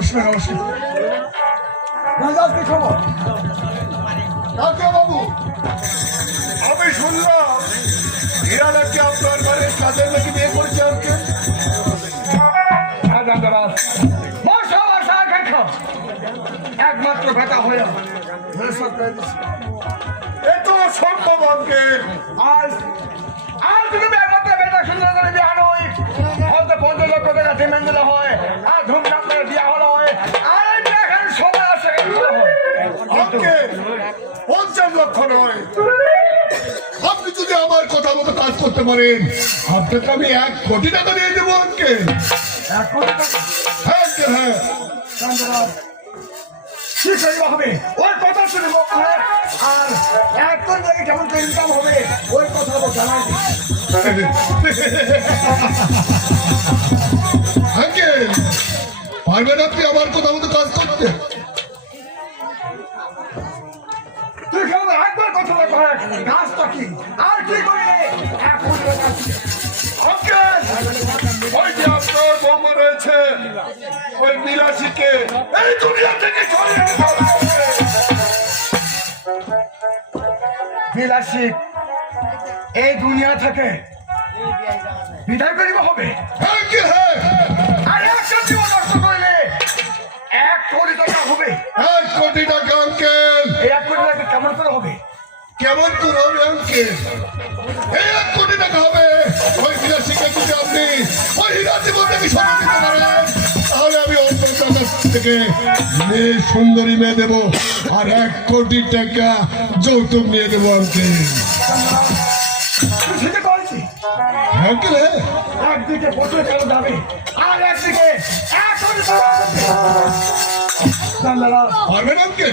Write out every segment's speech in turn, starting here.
নমস্কার নমস্কার বাবু? আমি শুনলাম এরা নাকি আপনার বাড়ির কাজের নাকি বিয়ে করেছে আমাকে হ্যাঁ একমাত্র বেটা হয়ে এ তো অসম্ভব আঙ্কেল। আজ আজ তুমি একমাত্র বেটা সুন্দর করে বিয়া নই হয়তো পঞ্চাশ লক্ষ টাকা হয়। পঞ্চাশ লক্ষ নয়। আপনি যদি আমার কথা মতো কাজ করতে পারেন আপনাকে আমি এক কোটি টাকা দিয়ে দেবো হ্যাঁ হ্যাঁ। গঙ্গরাজ হবে। ওই কথা শুনে আর এক কোটি টাকা কেমন করে ইনকাম হবে ওই কথা জানাই আঙ্কেল পারবেন আপনি আমার কথা মতো কাজ করতে? একবার কাজটা কি? আর কি ওই যে আপনার বৌমা রয়েছে ওই বিলাসীকে। এই দুনিয়া থেকে বিলাসী এই দুনিয়া থেকে বিদায় করিব হবে। আঙ্কেল হ্যাঁ কেমন করে হবে আঙ্কেল এই এক কোটি টাকা হবে। ওই বিলাসীকে যদি আপনি। ওই হীরা জীবন থেকে দিতে পারেন? তাহলে আমি থেকে মেয়ে সুন্দরী মেয়ে দেবো আর এক কোটি টাকা যৌতুক নিয়ে দেবো আঙ্কেল হ্যাঁ একদিকে প্রচুর কেন যাবে আর একদিকে পারবেন আঙ্কেল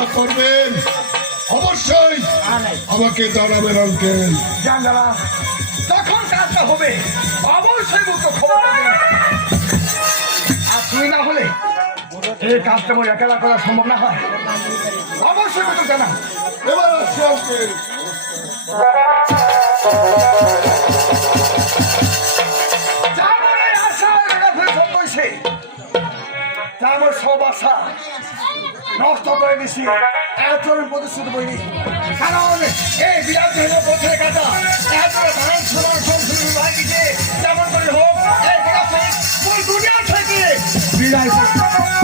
যখন করবেন। অবশ্যই আমাকে জানাবেন আঙ্কেল। তখন কাজটা হবে অবশ্যই মুক্ত খবর আর তুই না হলে এই কাজটা আমার একেলা করা সম্ভব না হয়। অবশ্যই মুক্ত জানা এবার আসছি আঙ্কেল। সব আশা নষ্ট করে দিছি। এত প্রতিশ্রুতি বইনি কারণ এই বিরাট ধর্ম পথের কাটা এত ধারণ সমান সংশোধন লাগিছে যেমন করে হোক, এই বিরাট থেকে বিদায় করতে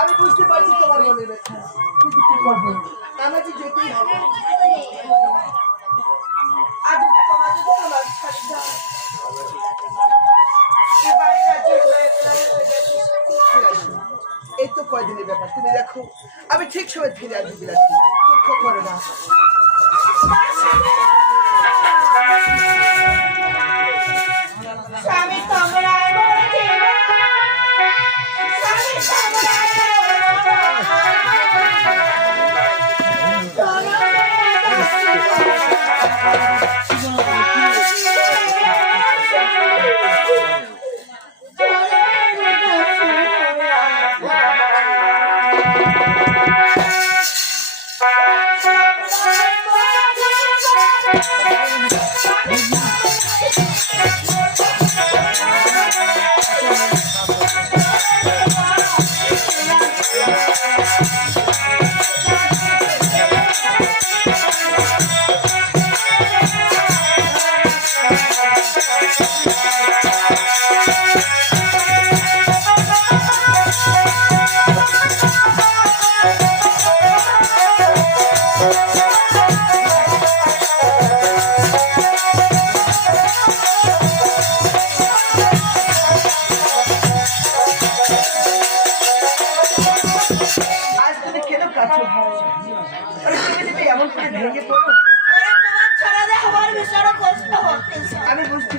আমি বুঝতে পারছি তোমার কিন্তু হবে। তোমার এই তো কয়দিনের ব্যাপার, তুমি দেখো, আমি ঠিক সময় ফিরে আসব বিলাসী দুঃখ করে না। স্বামী তোমরাই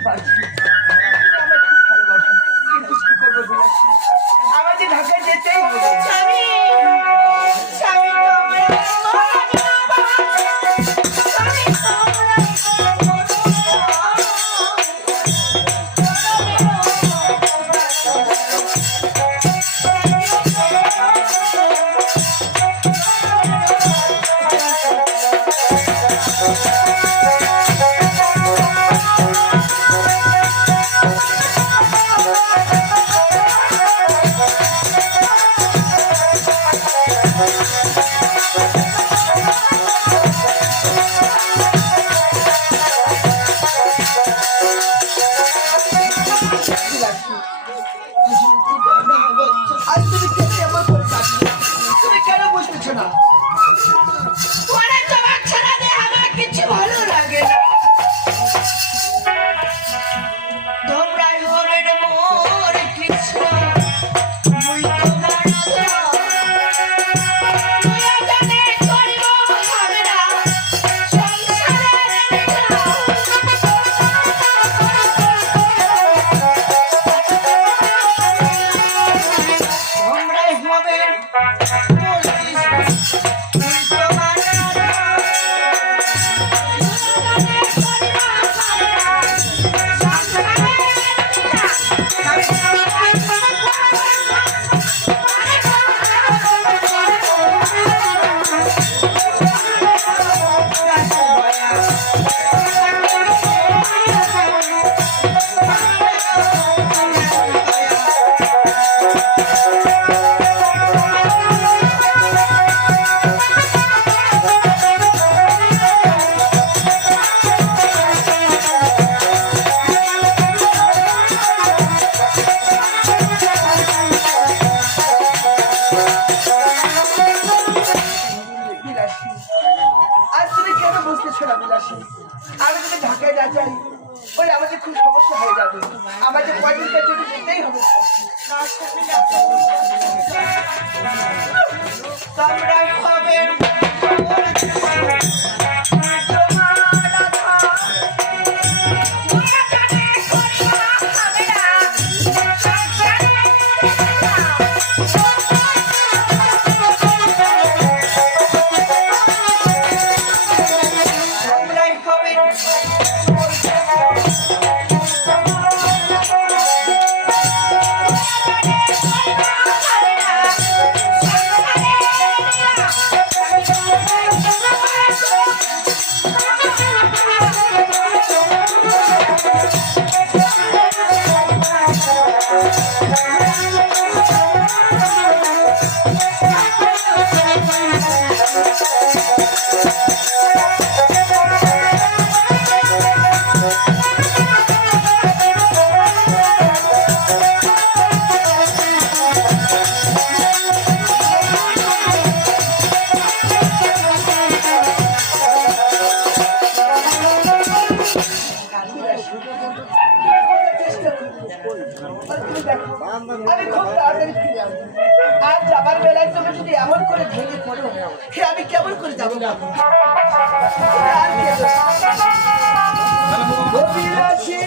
反正 আমি যদি ঢাকায় না যাই বলে আমাদের খুব সমস্যা হয়ে যাবে। আমাদের কয়দিনকার জন্য যেতেই হবে। তোমরাই হবেন Thank you. আর কে অভিলাষী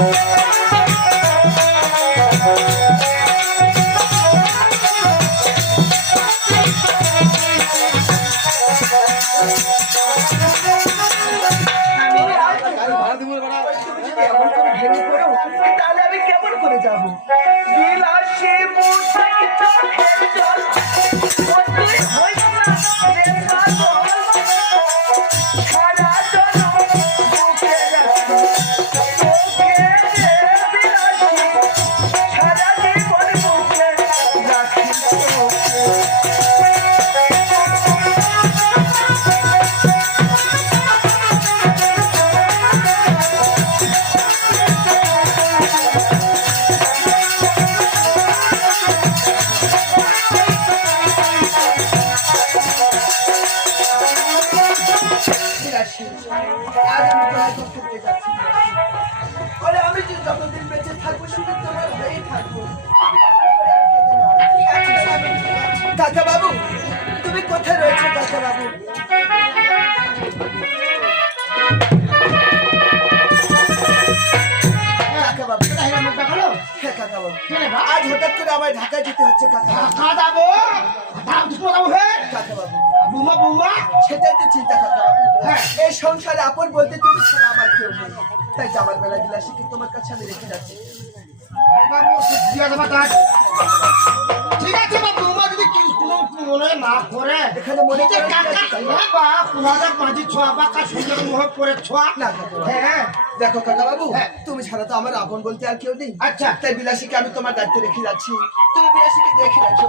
তুমি কাকা বাবু তুমি কোথায় রয়েছে কাকা বাবু হ্যাঁ আজ হঠাৎ করে আমায় ঢাকায় যেতে হচ্ছে কাকা বাবু কাকা বাবু সেটাই তো চিন্তা কাকা বাবু এই সংসারে আপন বলতে তুমি ছাড়া আমার কেউ নেই। তাই যাবার বেলা বিলাসীকে তোমার কাছে আমি রেখে যাচ্ছি। হ্যাঁ দেখো কাকা বাবু। তুমি ছাড়া তো আমার আপন বলতে আর কেউ নেই আচ্ছা তাই বিলাসীকে আমি তোমার দায়িত্বে রেখে যাচ্ছি তুমি বিলাসীকে দেখে রাখো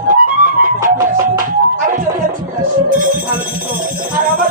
আমি চলে যাচ্ছি আর আমার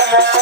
বিলাসী